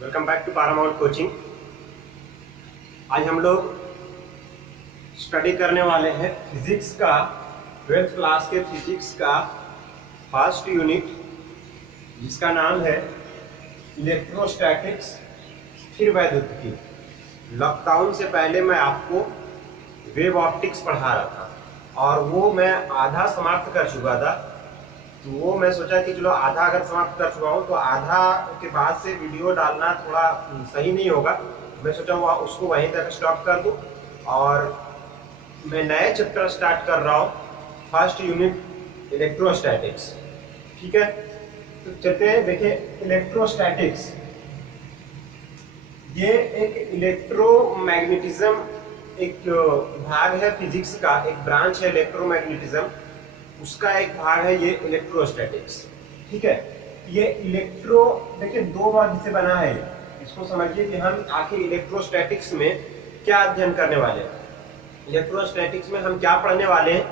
Welcome back to Paramount coaching. आज हम लोग स्टडी करने वाले हैं फिजिक्स का 12th क्लास के फिजिक्स का फर्स्ट यूनिट, जिसका नाम है इलेक्ट्रोस्टैटिक्स, स्थिर वैद्युतिकी। लॉकडाउन से पहले मैं आपको वेव ऑप्टिक्स पढ़ा रहा था और वो मैं आधा समाप्त कर चुका था। तो वो मैं सोचा कि चलो आधा अगर समाप्त कर चुका हूँ तो आधा के बाद से वीडियो डालना थोड़ा सही नहीं होगा। मैं सोचा वो उसको वहीं तक स्टॉप कर दूँ और मैं नए चैप्टर स्टार्ट कर रहा हूँ, फर्स्ट यूनिट इलेक्ट्रोस्टैटिक्स। ठीक है, तो चलते हैं। देखिए, इलेक्ट्रोस्टैटिक्स ये एक इलेक्ट्रोमैग्नेटिज्म एक भाग है फिजिक्स का, एक ब्रांच है इलेक्ट्रोमैग्नेटिज्म, उसका एक भाग है ये इलेक्ट्रोस्टैटिक्स। ठीक है, ये इलेक्ट्रो देखिए दो वर्ड से बना है। इसको समझिए कि हम आखिर इलेक्ट्रोस्टैटिक्स में क्या अध्ययन करने वाले हैं। इलेक्ट्रोस्टैटिक्स में हम क्या पढ़ने वाले हैं,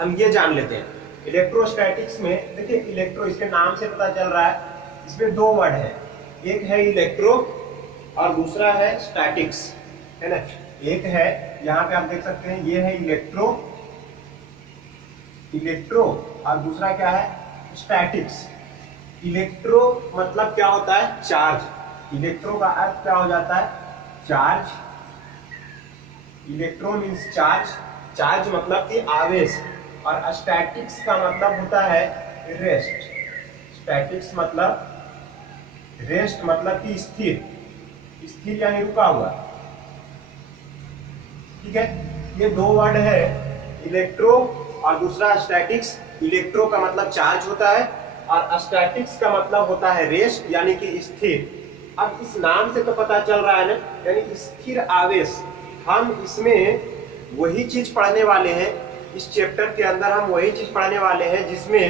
हम ये जान लेते हैं। इलेक्ट्रोस्टैटिक्स में देखिए, इलेक्ट्रो इसके नाम से पता चल रहा है, इसमें दो वर्ड है, एक है इलेक्ट्रो और दूसरा है स्टैटिक्स, है ना। एक है, यहाँ पे आप देख सकते हैं, ये है इलेक्ट्रो और दूसरा क्या है, स्टैटिक्स। इलेक्ट्रो मतलब क्या होता है, चार्ज। इलेक्ट्रो का अर्थ क्या हो जाता है, charge. Electro means charge, charge मतलब कि आवेश। और स्टैटिक्स का मतलब होता है रेस्ट। स्टैटिक्स मतलब रेस्ट, मतलब कि स्थिर, स्थिर यानी रुका हुआ। ठीक है, ये दो वर्ड है, इलेक्ट्रो और दूसरा स्टैटिक्स। इलेक्ट्रो का मतलब चार्ज होता है और स्टैटिक्स का मतलब होता है रेस्ट, यानी कि स्थिर। अब इस नाम से तो पता चल रहा है ना, यानी स्थिर आवेश। हम इसमें वही चीज पढ़ने वाले हैं, इस चैप्टर के अंदर हम वही चीज पढ़ने वाले हैं जिसमें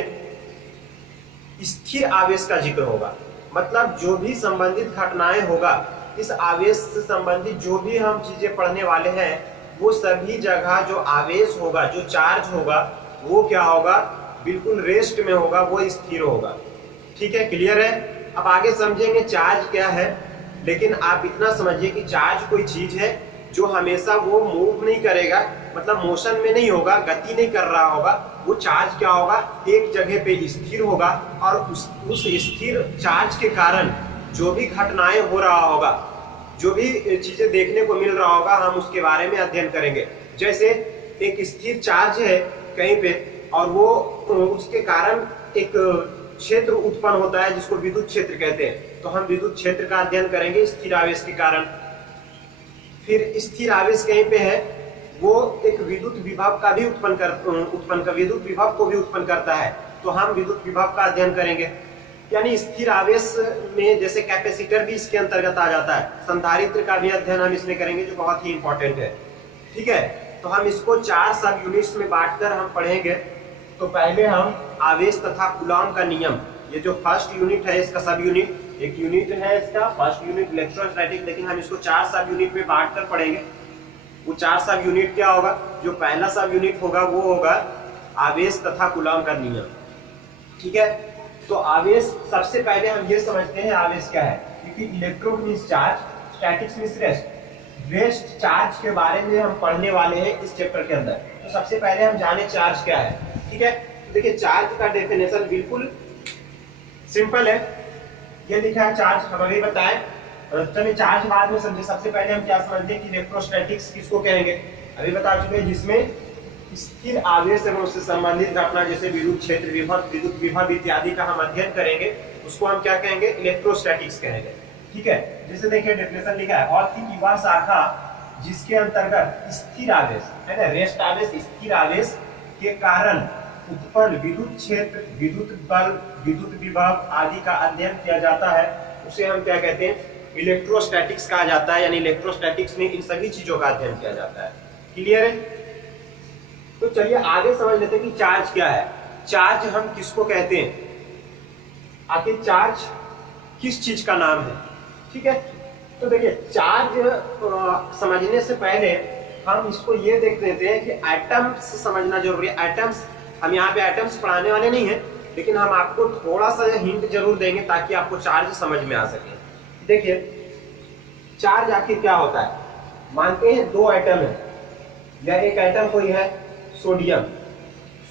स्थिर आवेश का जिक्र होगा। मतलब जो भी संबंधित घटनाएं होगा, इस आवेश से संबंधित जो भी हम चीजें पढ़ने वाले हैं, वो सभी जगह जो आवेश होगा, जो चार्ज होगा, वो क्या होगा, बिल्कुल रेस्ट में होगा, वो स्थिर होगा। ठीक है, क्लियर है। अब आगे समझेंगे चार्ज क्या है, लेकिन आप इतना समझिए कि चार्ज कोई चीज है जो हमेशा वो मूव नहीं करेगा, मतलब मोशन में नहीं होगा, गति नहीं कर रहा होगा। वो चार्ज क्या होगा, एक जगह पे स्थिर होगा और उस स्थिर चार्ज के कारण जो भी घटनाएं हो रहा होगा, जो भी चीजें देखने को मिल रहा होगा, हम उसके बारे में अध्ययन करेंगे। जैसे एक स्थिर चार्ज है कहीं पे और वो उसके कारण एक क्षेत्र उत्पन्न होता है जिसको विद्युत क्षेत्र कहते हैं, तो हम विद्युत क्षेत्र का अध्ययन करेंगे स्थिर आवेश के कारण। फिर स्थिर आवेश कहीं पे है, वो एक विद्युत विभव का भी विद्युत विभव को भी उत्पन्न करता है, तो हम विद्युत विभव का अध्ययन करेंगे। यानी स्थिर आवेश में जैसे कैपेसिटर भी इसके अंतर्गत आ जाता है। संधारित्र का भी अध्ययन हम इसमें करेंगे, जो बहुत ही इंपॉर्टेंट है। ठीक है, तो हम इसको 4 सब यूनिट्स में बांटकर हम पढ़ेंगे। तो पहले हम आवेश तथा कूलॉम का नियम, ये जो फर्स्ट यूनिट है इसका सब यूनिट, एक यूनिट है इसका फर्स्ट यूनिट इलेक्ट्रोस्टैटिक, लेकिन हम इसको 4 सब यूनिट में बांटकर पढ़ेंगे। वो 4 सब यूनिट क्या होगा, जो पहला सब यूनिट होगा वो होगा आवेश तथा कूलॉम का नियम। ठीक है, तो आवेश सबसे पहले हम ये समझते हैं आवेश क्या है, क्योंकि electro means charge, statics means rest. Rest charge के बारे में हम पढ़ने वाले हैं इस चैप्टर के अंदर। तो सबसे पहले हम जाने चार्ज क्या है। ठीक है, तो देखिए चार्ज का डेफिनेशन बिल्कुल सिंपल है, ये लिखा है चार्ज, हम अभी बताएं। चलिए चार्ज बाद में समझे, सबसे पहले हम क्या समझते हैं कि इलेक्ट्रोस्टैटिक्स किसको कहेंगे, अभी बता चुके हैं, जिसमें स्थिर आवेश एवं उससे संबंधित घटना जैसे विद्युत क्षेत्र, विद्युत विभव इत्यादि का हम अध्ययन करेंगे, उसको हम क्या कहेंगे, इलेक्ट्रोस्टैटिक्स कहेंगे। ठीक है, जैसे देखिए डेफिनेशन लिखा है, और की वह शाखा जिसके अंतर्गत स्थिर आवेश, है ना, रेस्ट आवेश, स्थिर आवेश के कारण उत्पन्न विद्युत क्षेत्र, विद्युत बल, विद्युत विभव आदि का अध्ययन किया जाता है, उसे हम क्या कहते हैं, इलेक्ट्रोस्टैटिक्स कहा जाता है। यानी इलेक्ट्रोस्टैटिक्स में इन सभी चीजों का अध्ययन किया जाता है। क्लियर है। तो चलिए आगे समझ लेते हैं कि चार्ज क्या है। चार्ज हम किसको कहते हैं, आखिर चार्ज किस चीज का नाम है। ठीक है, तो देखिए चार्ज समझने से पहले हम इसको ये देख लेते हैं कि एटम्स समझना जरूरी है। एटम्स, हम यहाँ पे एटम्स पढ़ाने वाले नहीं है, लेकिन हम आपको थोड़ा सा हिंट जरूर देंगे ताकि आपको चार्ज समझ में आ सके। देखिए चार्ज आखिर क्या होता है? मानते हैं दो एटम है, या एक एटम कोई है सोडियम।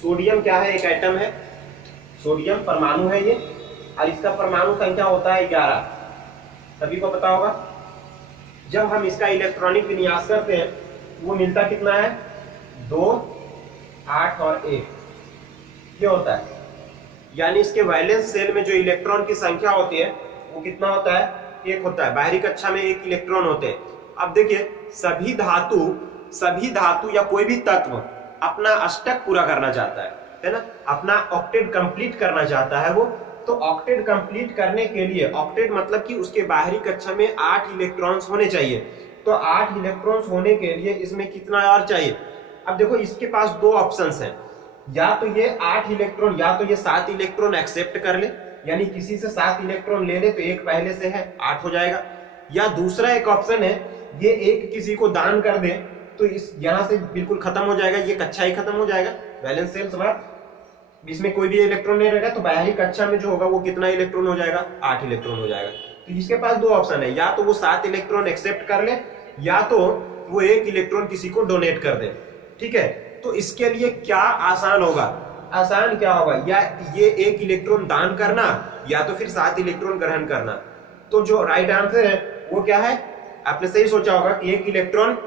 सोडियम क्या है? एक एटम है, सोडियम परमाणु है ये, और इसका परमाणु संख्या होता है 11। सभी को पता होगा। जब हम इसका इलेक्ट्रॉनिक विन्यास करते हैं वो मिलता कितना है? 2, 8 और 1 ये होता है। यानी इसके वैलेंस सेल में जो इलेक्ट्रॉन की संख्या होती है वो कितना होता है? 1 होता है। बाहरी कक्षा में 1 इलेक्ट्रॉन होते हैं। अब देखिए सभी धातु या कोई भी तत्व अपना अष्टक पूरा करना चाहता है ना, अपना ऑक्टेट कंप्लीट करना चाहता है वो। तो ऑक्टेट कंप्लीट करने के लिए, ऑक्टेट मतलब कि उसके बाहरी कक्षा में 8 इलेक्ट्रॉन्स होने चाहिए। तो 8 इलेक्ट्रॉन्स होने के लिए इसमें कितना और चाहिए? अब देखो इसके पास दो ऑप्शंस हैं, या तो ये 8 इलेक्ट्रॉन, या तो ये 7 इलेक्ट्रॉन एक्सेप्ट कर ले, यानी किसी से 7 इलेक्ट्रॉन ले ले तो एक पहले से है 8 हो जाएगा। या दूसरा एक ऑप्शन है ये एक किसी को दान कर दे तो इस यहां से बिल्कुल खत्म हो जाएगा, ये कक्षा ही खत्म हो जाएगा, वैलेंस सेल समाप्त, इसमें कोई भी इलेक्ट्रॉन नहीं रहेगा। तो बाहरी कक्षा में जो होगा वो कितना इलेक्ट्रॉन हो जाएगा? 8 इलेक्ट्रॉन हो जाएगा। तो इसके पास दो ऑप्शन है, या तो वो 7 इलेक्ट्रॉन एक्सेप्ट कर ले, या तो वो 1 इलेक्ट्रॉन किसी को डोनेट कर दे। ठीक है, तो इसके लिए क्या आसान होगा? आसान क्या होगा? या ये 1 इलेक्ट्रॉन दान करना, या तो फिर 7 इलेक्ट्रॉन ग्रहण करना। तो जो राइट आंसर है वो क्या है? आपने सही सोचा होगा कि 1 इलेक्ट्रॉन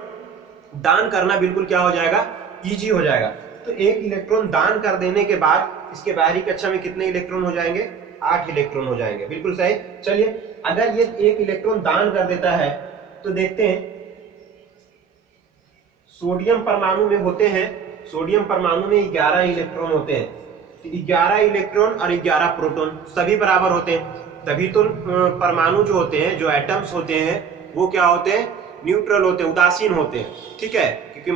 दान करना बिल्कुल क्या हो जाएगा? इजी हो जाएगा। तो 1 इलेक्ट्रॉन दान कर देने के बाद इसके बाहरी कक्षा में कितने इलेक्ट्रॉन हो जाएंगे? 8 इलेक्ट्रॉन हो जाएंगे। बिल्कुल सही। चलिए अगर ये 1 इलेक्ट्रॉन दान कर देता है तो देखते हैं सोडियम परमाणु में होते हैं, सोडियम परमाणु में 11 इलेक्ट्रॉन होते हैं। तो 11 इलेक्ट्रॉन और 11 प्रोटॉन सभी बराबर होते हैं। तभी तो परमाणु जो होते हैं, जो एटम्स होते हैं वो क्या होते हैं? न्यूट्रल होते हैं, उदासीन होते हैं। ठीक है, क्योंकि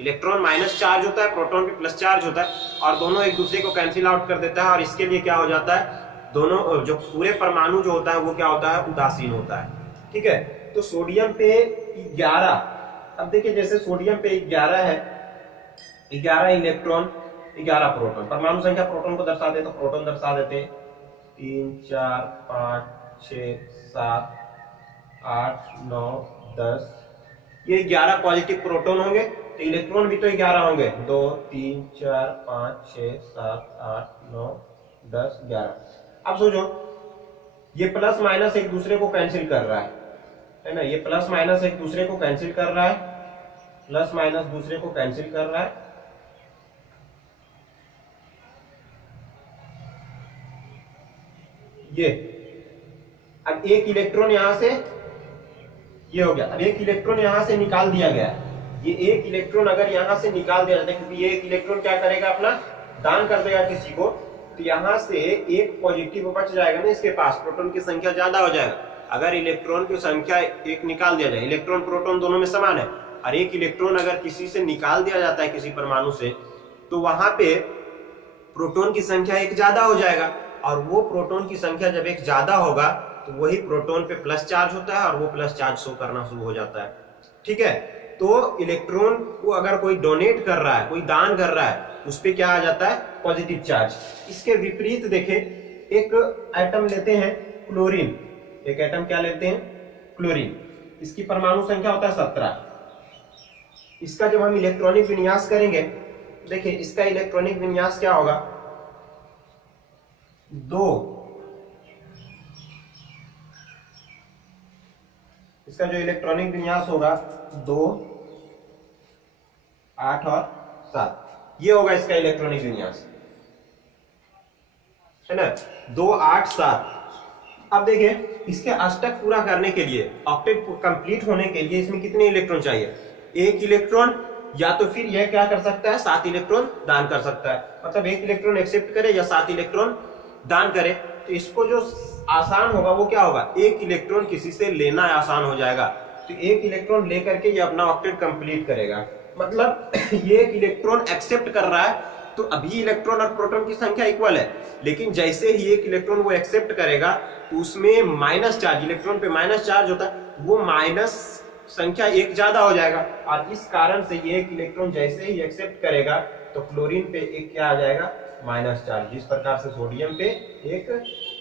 इलेक्ट्रॉन माइनस चार्ज होता है, प्रोटॉन पे प्लस चार्ज होता है, और दोनों एक दूसरे को कैंसिल आउट कर देता है। और इसके लिए क्या हो जाता है? दोनों जो पूरे परमाणु जो होता है वो क्या होता है? उदासीन होता है। ठीक है, तो सोडियम पे 11, अब देखिए जैसे सोडियम पे 11 है, 11 इलेक्ट्रॉन 11 प्रोटॉन, परमाणु संख्या प्रोटॉन को दर्शा दे तो प्रोटॉन दर्शा देते 3, 4, 5, 6, 7, 8, 9, 10, ये 11 पॉजिटिव प्रोटॉन होंगे। तो इलेक्ट्रॉन भी तो 11 होंगे, 2, 3, 4, 5, 6, 7, 8, 9, 10, 11। अब सोचो ये प्लस माइनस एक दूसरे को कैंसिल कर रहा है ना, ये प्लस माइनस एक दूसरे को कैंसिल कर रहा है, प्लस माइनस दूसरे को कैंसिल कर रहा है। ये अब 1 इलेक्ट्रॉन यहां से ये हो गया। अब 1 इलेक्ट्रॉन यहां से निकाल दिया गया। ये 1 इलेक्ट्रॉन अगर यहां से निकाल दिया जाता है, क्योंकि ये 1 इलेक्ट्रॉन क्या करेगा? अपना दान कर देगा किसी को, तो यहां से एक पॉजिटिव बच जाएगा ना, इसके पास प्रोटॉन की संख्या ज्यादा हो जाएगा। अगर इलेक्ट्रॉन की संख्या 1 निकाल दिया जाए, इलेक्ट्रॉन प्रोटॉन दोनों में समान है, और 1 इलेक्ट्रॉन अगर किसी से निकाल दिया जाता है किसी परमाणु से, तो वहां पे प्रोटॉन की संख्या 1 ज्यादा हो जाएगा। और वो प्रोटॉन की संख्या जब 1 ज्यादा होगा तो वही प्रोटॉन पे प्लस चार्ज होता है और वो प्लस चार्ज शो करना शुरू हो जाता है। ठीक है, तो इलेक्ट्रॉन को अगर कोई डोनेट कर रहा है, कोई दान कर रहा है, उस पे क्या आ जाता है? Positive charge. इसके विपरीत देखें, एक एटम लेते हैं क्लोरीन, एक एटम क्या लेते हैं? क्लोरीन। इसकी परमाणु संख्या होता है 17। इसका जब हम इलेक्ट्रॉनिक विन्यास करेंगे, देखिए इसका इलेक्ट्रॉनिक विन्यास क्या होगा? 2, इसका जो इलेक्ट्रॉनिक विन्यास होगा 2, 8 और 7, ये होगा इसका इलेक्ट्रॉनिक विन्यास, है ना, 2, 8, 7। अब देखिए इसके अष्टक पूरा करने के लिए, ऑक्टेट कंप्लीट होने के लिए इसमें कितने इलेक्ट्रॉन चाहिए? 1 इलेक्ट्रॉन, या तो फिर यह क्या कर सकता है? 7 इलेक्ट्रॉन दान कर सकता है। मतलब 1 इलेक्ट्रॉन एक्सेप्ट करे या 7 इलेक्ट्रॉन दान करे। तो इसको जो आसान होगा वो क्या होगा? 1 इलेक्ट्रॉन किसी से लेना आसान हो जाएगा। तो 1 इलेक्ट्रॉन लेकर के ये अपना ऑक्टेट कंप्लीट करेगा। मतलब ये 1 इलेक्ट्रॉन एक्सेप्ट कर रहा है, तो अभी इलेक्ट्रॉन और प्रोटॉन की संख्या इक्वल है, लेकिन जैसे ही 1 इलेक्ट्रॉन वो एक्सेप्ट करेगा तो उसमें माइनस चार्ज, इलेक्ट्रॉन पे माइनस चार्ज होता है, वो माइनस संख्या 1 ज्यादा हो जाएगा। और इस कारण से ये 1 इलेक्ट्रॉन जैसे ही एक्सेप्ट करेगा तो क्लोरीन पे 1 क्या आ जाएगा? Minus charge. जिस प्रकार से सोडियम पे 1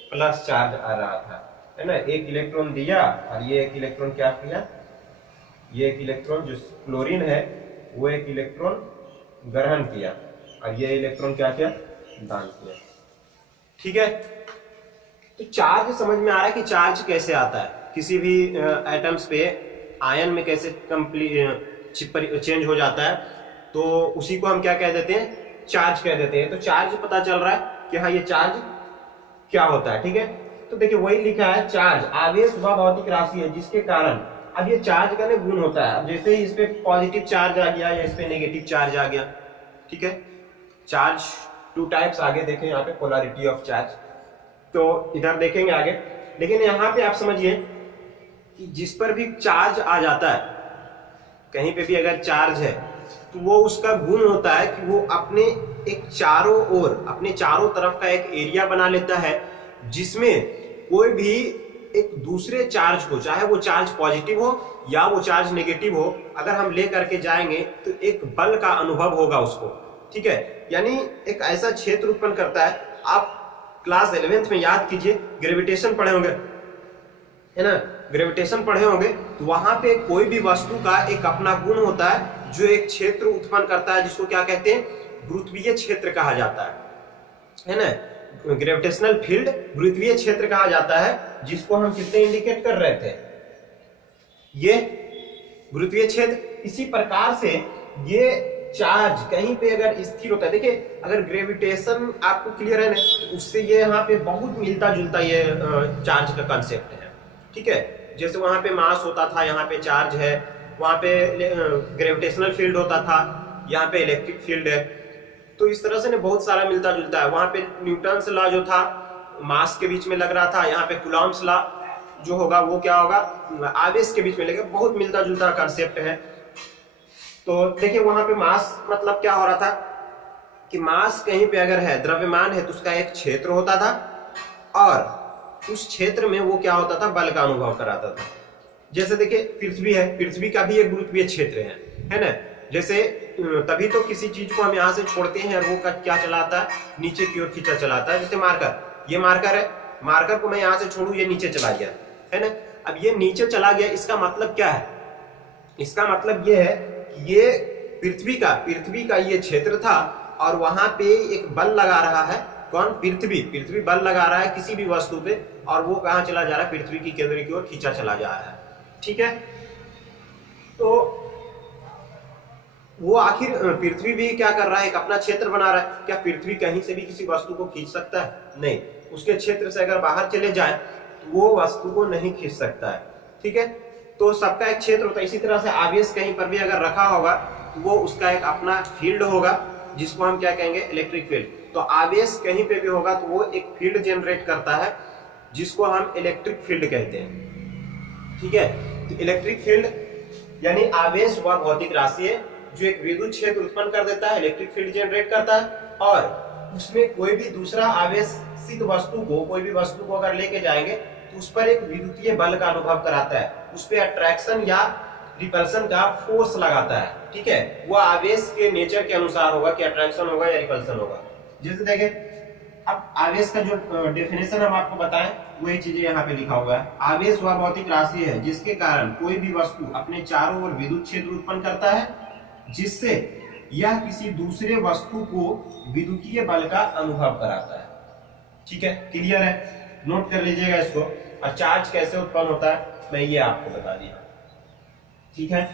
प्लस चार्ज आ रहा था। है ना, एक इलेक्ट्रॉन दिया और ये एक इलेक्ट्रॉन क्या किया, ये एक इलेक्ट्रॉन जो क्लोरीन है वो एक इलेक्ट्रॉन ग्रहण किया और ये इलेक्ट्रॉन क्या किया, दान किया। ठीक है, तो चार्ज समझ में आ रहा है कि चार्ज कैसे आता है, किसी भी एटम्स पे आयन में कैसे चेंज हो जाता है, तो उसी को हम क्या कह देते हैं, चार्ज कह देते हैं। तो चार्ज पता चल रहा है कि हाँ ये चार्ज क्या होता है। ठीक है, तो देखिए वही लिखा है, चार्ज आवेश वह भौतिक राशि है जिसके कारण, अब ये चार्ज का गुण होता है, अब जैसे ही इस पे पॉजिटिव चार्ज आ गया या इस पे नेगेटिव चार्ज आ गया। ठीक है, चार्ज टू टाइप्स आगे देखें यहाँ पे, पोलैरिटी ऑफ चार्ज, तो इधर देखेंगे आगे। लेकिन यहाँ पे आप समझिए कि जिस पर भी चार्ज आ जाता है, कहीं पे भी अगर चार्ज है, तो वो उसका गुण होता है कि वो अपने एक चारों ओर, अपने चारों तरफ का एक एरिया बना लेता है, जिसमें कोई भी एक दूसरे चार्ज को, चाहे वो चार्ज पॉजिटिव हो या वो चार्ज नेगेटिव हो, अगर हम ले करके जाएंगे तो एक बल का अनुभव होगा उसको। ठीक है, यानी एक ऐसा क्षेत्र उत्पन्न करता है। आप क्लास 11th में याद कीजिए, ग्रेविटेशन पढ़े होंगे, है ना, ग्रेविटेशन पढ़े होंगे, तो वहां पे कोई भी वस्तु का एक अपना गुण होता है जो एक क्षेत्र उत्पन्न करता है, जिसको क्या कहते हैं, गुरुत्वीय क्षेत्र कहा जाता है ना। ग्रेविटेशनल फील्ड गुरुत्वीय क्षेत्र कहा जाता है, जिसको हम किससे इंडिकेट कर रहे थे, ये गुरुत्वीय क्षेत्र। इसी प्रकार से ये चार्ज कहीं पे अगर स्थिर होता है, देखिए अगर ग्रेविटेशन आपको क्लियर है ना, तो उससे ये यहाँ पे बहुत मिलता जुलता ये चार्ज का कंसेप्ट है। ठीक है, जैसे वहां पे मास होता था, यहाँ पे चार्ज है, वहां पे ग्रेविटेशनल फील्ड होता था, यहाँ पे इलेक्ट्रिक फील्ड है, तो इस तरह से ना बहुत सारा मिलता जुलता है। वहां पे न्यूटन्स लॉ जो था मास के बीच में लग रहा था, यहाँ पे कूलॉम्स लॉ जो होगा वो क्या होगा, आवेश के बीच में लगेगा, बहुत मिलता जुलता कंसेप्ट है। तो देखिए वहां पे मास मतलब क्या हो रहा था कि मास कहीं पे अगर है, द्रव्यमान है, तो उसका एक क्षेत्र होता था और उस क्षेत्र में वो क्या होता था, बल का अनुभव कराता था। जैसे देखिए पृथ्वी है, पृथ्वी का भी एक गुरुत्वीय क्षेत्र है ना। जैसे तभी तो किसी चीज को हम यहाँ से छोड़ते हैं और वो क्या चलाता है, नीचे की ओर खींचा चलाता है। जैसे मार्कर, ये मार्कर है, मार्कर को मैं यहाँ से छोड़ू, ये नीचे चला गया, है ना। अब ये नीचे चला गया, इसका मतलब क्या है, इसका मतलब ये है कि ये पृथ्वी का ये क्षेत्र था और वहां पे एक बल लगा रहा है, कौन, पृथ्वी बल लगा रहा है किसी भी वस्तु पे, और वो कहां चला जा रहा है, पृथ्वी की केंद्र की ओर खींचा चला जा रहा है। ठीक है, तो वो आखिर पृथ्वी भी क्या कर रहा है, एक अपना क्षेत्र बना रहा है। क्या पृथ्वी कहीं से भी किसी वस्तु को खींच सकता है, नहीं, उसके क्षेत्र से अगर बाहर चले जाए तो वो वस्तु को नहीं खींच सकता है। ठीक है, तो सबका एक क्षेत्र होता है। इसी तरह से आवेश कहीं पर भी अगर रखा होगा तो वो उसका एक अपना फील्ड होगा, जिसको हम क्या कहेंगे, इलेक्ट्रिक फील्ड। तो आवेश कहीं पे भी होगा तो वो एक फील्ड जनरेट करता है, जिसको हम इलेक्ट्रिक फील्ड कहते हैं। ठीक है, तो इलेक्ट्रिक फील्ड यानी आवेश वह भौतिक राशि है जो एक विद्युत क्षेत्र उत्पन्न कर देता है, इलेक्ट्रिक फील्ड जनरेट करता है, और उसमें कोई भी दूसरा आवेशित वस्तु को, कोई भी वस्तु को अगर लेके जाएंगे तो उस पर एक विद्युतीय बल का अनुभव कराता है, उस पर अट्रैक्शन या रिपल्सन का फोर्स लगाता है। ठीक है, वह आवेश के नेचर के अनुसार होगा कि अट्रैक्शन होगा या रिपल्सन होगा। जैसे देखें, अब आवेश का जो डेफिनेशन हम आपको बताएं वही चीजें यहाँ पे लिखा हुआ है। आवेश वह भौतिक राशि है जिसके कारण कोई भी वस्तु अपने चारों ओर विद्युत क्षेत्र उत्पन्न करता है, जिससे यह किसी दूसरे वस्तु को विद्युतीय बल का अनुभव कराता है। ठीक है, क्लियर है, नोट कर लीजिएगा इसको। और चार्ज कैसे उत्पन्न होता है मैं ये आपको बता दिया। ठीक है,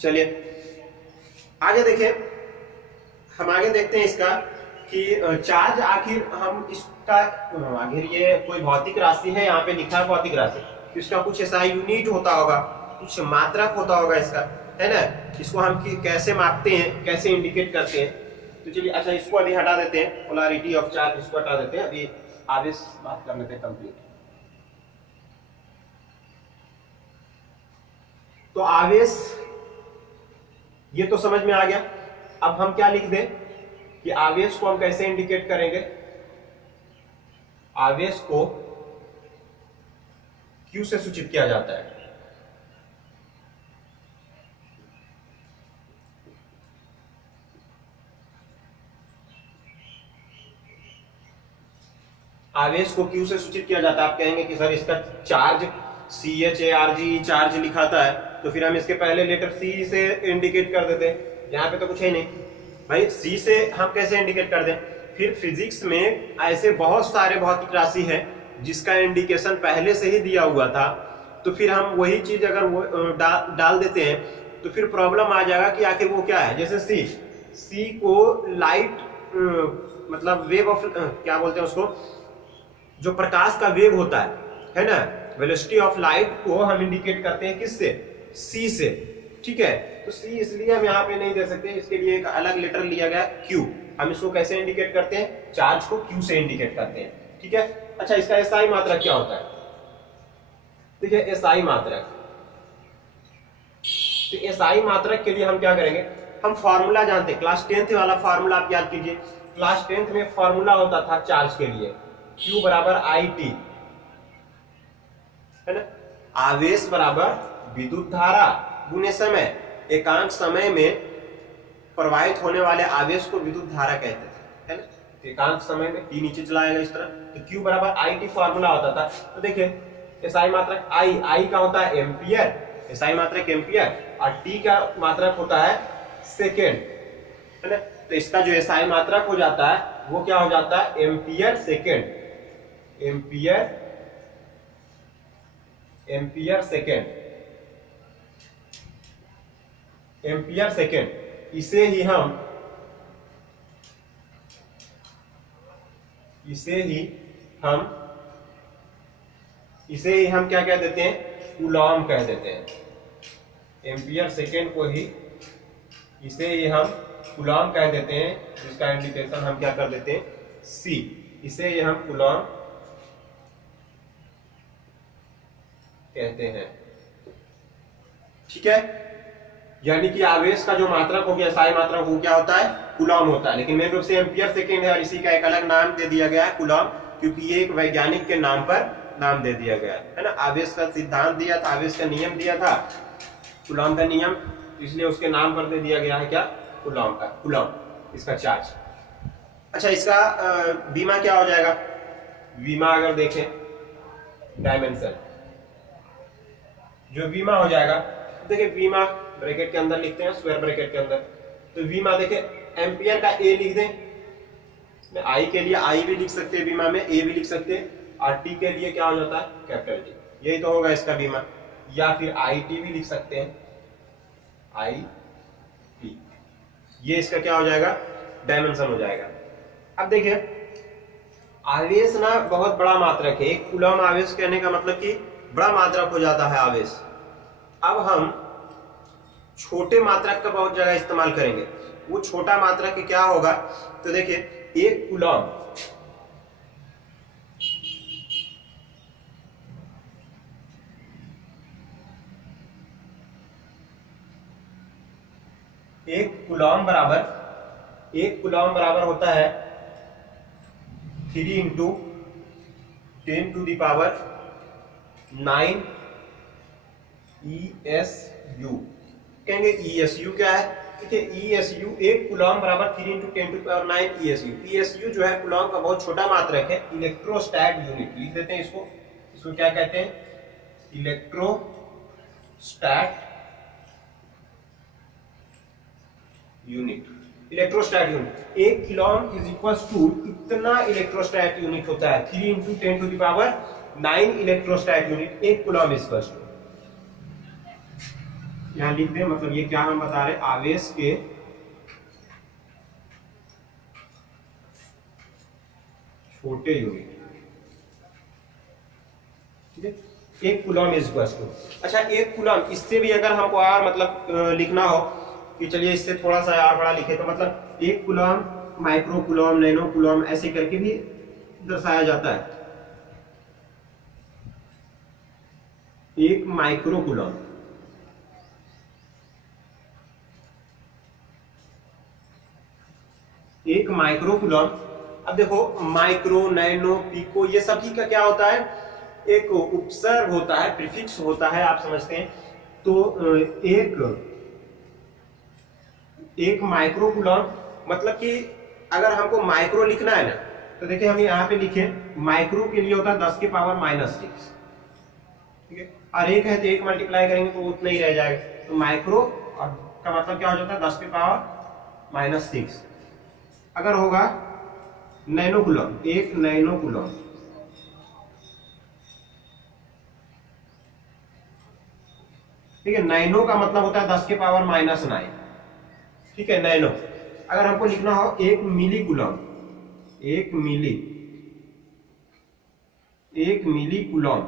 चलिए आगे देखें, हम आगे देखते हैं इसका कि चार्ज आखिर हम इसका, आखिर ये कोई भौतिक राशि है, यहाँ पे लिखा है भौतिक राशि, तो इसका कुछ ऐसा यूनिट होता होगा, कुछ मात्रक होता होगा इसका, है ना। इसको हम कैसे मापते हैं, कैसे इंडिकेट करते हैं, तो चलिए अच्छा इसको अभी हटा देते हैं, पोलैरिटी ऑफ चार्ज इसको हटा देते हैं, अभी आवेश बात कर लेते हैं कंप्लीट। तो आवेश ये तो समझ में आ गया। अब हम क्या लिख दें कि आवेश को हम कैसे इंडिकेट करेंगे, आवेश को Q से सूचित किया जाता है। आवेश को Q से सूचित किया जाता है। आप कहेंगे कि सर इसका चार्ज CHARG चार्ज लिखाता है, तो फिर हम इसके पहले लेटर C से इंडिकेट कर देते हैं। यहाँ पे तो कुछ है नहीं भाई, C से हम कैसे इंडिकेट कर दें? फिर फिजिक्स में ऐसे बहुत सारे भौतिक राशि है जिसका इंडिकेशन पहले से ही दिया हुआ था, तो फिर हम वही चीज अगर वो डाल देते हैं तो फिर प्रॉब्लम आ जाएगा कि आखिर वो क्या है। जैसे C को लाइट मतलब वेव ऑफ क्या बोलते हैं उसको, जो प्रकाश का वेग होता है ना, वेलोसिटी ऑफ लाइट को हम इंडिकेट करते हैं किससे? C से। ठीक है, तो C इसलिए हम यहाँ पे नहीं दे सकते, इसके लिए एक अलग लेटर लिया गया Q। हम इसको कैसे इंडिकेट करते हैं? चार्ज को Q से इंडिकेट करते हैं। ठीक है, अच्छा इसका SI मात्रक क्या होता है? देखिए SI मात्रक, तो SI मात्रक के लिए हम क्या करेंगे? हम फॉर्मूला जानते हैं, क्लास 10th वाला फॉर्मूला आप याद कीजिए। क्लास 10th में फॉर्मूला होता था चार्ज के लिए, Q बराबर IT, है ना। आवेश बराबर विद्युत धारा गुने समय, एकांक समय में प्रवाहित होने वाले आवेश को विद्युत धारा कहते थे, है ना। एकांक समय में T नीचे चला आएगा इस तरह, तो Q बराबर IT फॉर्मूला होता था। तो देखिए SI मात्रक I का होता है एम्पियर, SI मात्रक एम्पियर, और T का मात्रक होता है सेकेंड, है ना। तो इसका जो SI मात्रक हो जाता है वो क्या हो जाता है? Ampere second, ampere second. इसे ही हम क्या कह देते हैं? कूलॉम कह देते हैं। एम्पियर सेकेंड को ही इसे ही हम कूलॉम कह देते हैं, जिसका इंडिकेशन हम क्या कर देते हैं? C। इसे ही हम कूलॉम कहते हैं। ठीक है, यानी कि आवेश का जो मात्रक हो गया, SI मात्रक, वो क्या होता है? कूलॉम होता है। लेकिन मेन रूप से एम्पियर सेकेंड है और इसी का एक अलग नाम दे दिया गया है कूलॉम, क्योंकि ये एक वैज्ञानिक के नाम पर नाम दे दिया गया है ना। आवेश का सिद्धांत दिया था, आवेश का नियम दिया था, कूलॉम का नियम, इसलिए उसके नाम पर दे दिया गया है क्या? कूलॉम का, कूलॉम इसका चार्ज। अच्छा इसका बीमा क्या हो जाएगा? बीमा अगर देखें डायमेंशन, जो बीमा हो जाएगा, देखिए बीमा ब्रैकेट के अंदर लिखते हैं, स्क्वायर ब्रैकेट के अंदर, तो बीमा देखिए एम्पियर का A लिख दें, I के लिए I भी लिख सकते हैं, बीमा में A भी लिख सकते हैं, और T के लिए क्या हो जाता है? Capital T। यही तो होगा इसका बीमा, या फिर IT भी लिख सकते हैं, IT। ये इसका क्या हो जाएगा? डायमेंशन हो जाएगा। अब देखिए आवेश ना बहुत बड़ा मात्रक है, एक कूलॉम आवेश कहने का मतलब कि बड़ा मात्रक हो जाता है आवेश। अब हम छोटे मात्रक का बहुत जगह इस्तेमाल करेंगे। वो छोटा मात्रक क्या होगा? तो देखिए एक कूलॉम, एक कूलॉम बराबर होता है 3 × 10⁹ ESU। कहेंगे ESU क्या है? देखिए ESU, एक कूलॉम बराबर 3 × 10⁹ ESU। ESU जो है कूलॉम का बहुत छोटा मात्रक है, इलेक्ट्रोस्टैट यूनिट लिख देते हैं इसको क्या कहते हैं? इलेक्ट्रोस्टैट यूनिट। इलेक्ट्रोस्टैट यूनिट, एक कूलॉम इज इक्वल्स टू कितना इलेक्ट्रोस्टैट यूनिट होता है? 3 × 10⁹ इलेक्ट्रोस्टैट यूनिट, एक कूलॉम इज इक्वल्स टू, यहां लिख दें, मतलब ये क्या हम बता रहे हैं? आवेश के छोटे यूनिट, ठीक है, एक कूलॉम इज इक्वल्स टू। अच्छा एक कूलॉम, इससे भी अगर हमको और मतलब लिखना हो कि चलिए इससे थोड़ा सा और बड़ा लिखे, तो मतलब एक Coulomb, micro Coulomb, nano Coulomb, ऐसे करके भी दर्शाया जाता है। एक माइक्रो कूलॉम, एक माइक्रो कूलॉम। अब देखो माइक्रो, नैनो, पिको, ये सभी का क्या होता है? एक उपसर्ग होता है, प्रीफिक्स होता है, आप समझते हैं। तो एक माइक्रो कूलॉम मतलब कि अगर हमको माइक्रो लिखना है ना, तो देखिए हम यहाँ पे लिखे माइक्रो के लिए होता है 10 की पावर -6, ठीक है, और एक है तो एक मल्टीप्लाई करेंगे तो उतना ही रह जाएगा, तो माइक्रो और का मतलब क्या हो जाता है 10 की पावर -6। अगर होगा नैनो कूलम, एक नैनो कूलम, ठीक है, नैनो का मतलब होता है 10 की पावर -9, ठीक है, नैनो। अगर हमको लिखना हो एक मिली कूलम, एक मिली कूलम,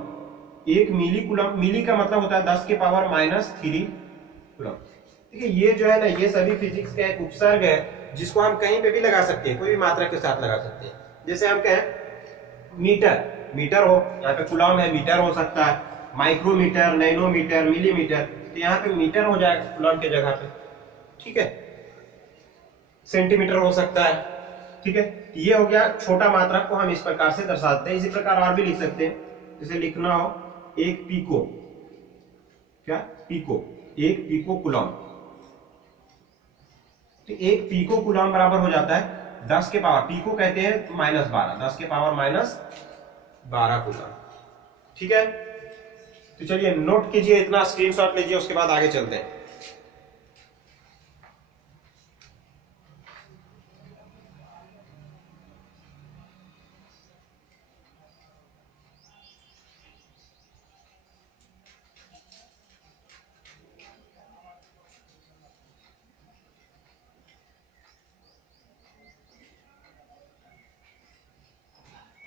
एक मिली कूलम, मिली का मतलब होता है 10 की पावर -3 कूलम, ठीक है। ये जो है ना, ये सभी फिजिक्स का एक उपसर्ग है जिसको हम कहीं पे भी लगा सकते हैं, कोई भी मात्रा के साथ लगा सकते हैं। जैसे हम कहें मीटर, मीटर हो, यहाँ पे कूलम है, मीटर हो सकता है, माइक्रोमीटर, नैनोमीटर, मिलीमीटर, तो यहाँ पे मीटर हो जाएगा कूलम के जगह पे, ठीक है। सेंटीमीटर हो सकता है, ठीक है। ये हो गया छोटा मात्रक को हम इस प्रकार से दर्शाते हैं। इसी प्रकार और भी लिख सकते हैं, जैसे लिखना हो एक पीको, क्या पीको, एक पीको कूलम, तो एक पीको कूलम बराबर हो जाता है 10 के पावर, पीको कहते हैं -12, 10 के पावर -12 कूलम, ठीक है। तो चलिए नोट कीजिए, इतना स्क्रीनशॉट लीजिए, उसके बाद आगे चलते हैं।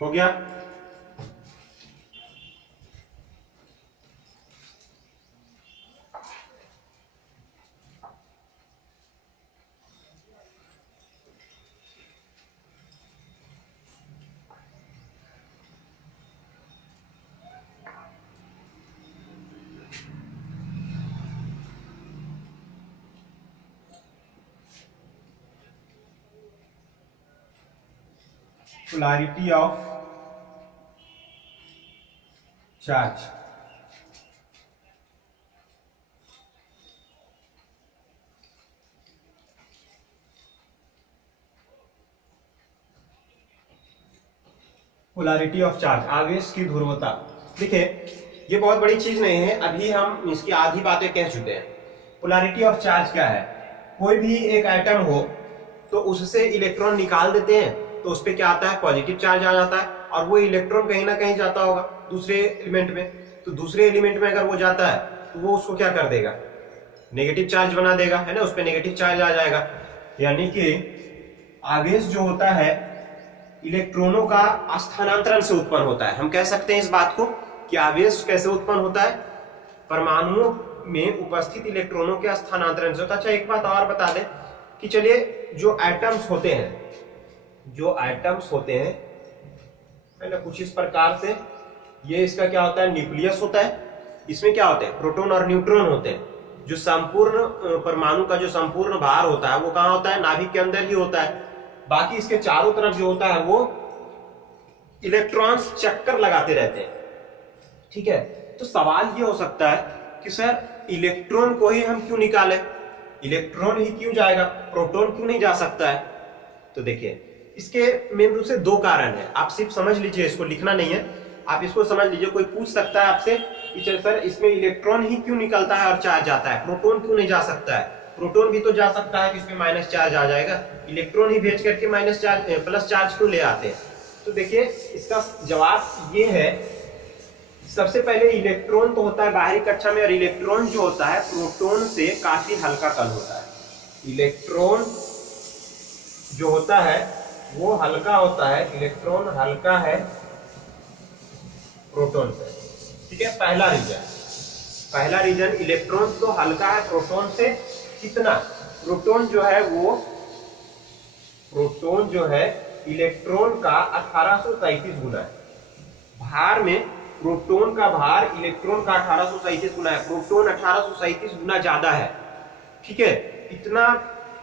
हो गया, polarity of charge, polarity of charge, आवेश की ध्रुवता। देखिए ये बहुत बड़ी चीज नहीं है, अभी हम इसकी आधी बातें कह चुके हैं। पोलैरिटी ऑफ चार्ज क्या है? कोई भी एक एटम हो तो उससे इलेक्ट्रॉन निकाल देते हैं तो उस पर क्या आता है, पॉजिटिव चार्ज आ जाता है, और वो इलेक्ट्रॉन कहीं ना कहीं जाता होगा दूसरे एलिमेंट में, तो दूसरे एलिमेंट में अगर वो जाता है तो वो उसको क्या कर देगा, नेगेटिव चार्ज बना देगा, है ना, उस पर नेगेटिव चार्ज आ जाएगा। यानी कि आवेश जो होता है इलेक्ट्रॉनों का स्थानांतरण से उत्पन्न होता है। हम कह सकते हैं इस बात को कि आवेश कैसे उत्पन्न होता है, परमाणुओं में उपस्थित इलेक्ट्रॉनों के स्थानांतरण से होता है। अच्छा एक बात और बता दें कि चलिए जो एटम्स होते हैं, है ना, कुछ इस प्रकार से, ये इसका क्या होता है, न्यूक्लियस होता है, इसमें क्या होते हैं, प्रोटॉन और न्यूट्रॉन होते हैं। जो संपूर्ण परमाणु का जो संपूर्ण भार होता है वो कहाँ होता है, नाभिक के अंदर ही होता है। बाकी इसके चारों तरफ जो होता है वो इलेक्ट्रॉन्स चक्कर लगाते रहते हैं, ठीक है। तो सवाल ये हो सकता है कि सर इलेक्ट्रॉन को ही हम क्यों निकालें, इलेक्ट्रॉन ही क्यों जाएगा, प्रोटॉन क्यों नहीं जा सकता है? तो देखिए इसके मेन रूप से दो कारण है, आप सिर्फ समझ लीजिए, इसको लिखना नहीं है, आप इसको समझ लीजिए। कोई पूछ सकता है आपसे कि चल सर इसमें इलेक्ट्रॉन ही क्यों निकलता है और चार्ज जाता है, प्रोटॉन क्यों नहीं जा सकता है? प्रोटॉन भी तो जा सकता है कि इसमें माइनस चार्ज आ जाएगा, इलेक्ट्रॉन ही भेज करके प्लस चार्ज क्यों ले आते हैं? तो देखिए इसका जवाब ये है, सबसे पहले इलेक्ट्रॉन तो होता है बाहरी कक्षा में, और इलेक्ट्रॉन जो होता है प्रोटॉन से काफी हल्का कण होता है। इलेक्ट्रॉन जो होता है वो हल्का होता है, इलेक्ट्रॉन हल्का है प्रोटॉन से, ठीक है। पहला रीजन इलेक्ट्रॉन तो हल्का है प्रोटॉन से, कितना, प्रोटॉन जो है इलेक्ट्रॉन का 1837 गुना है, भार में प्रोटॉन का भार इलेक्ट्रॉन का 1837 गुना है, प्रोटॉन 1837 गुना ज्यादा है, ठीक है। इतना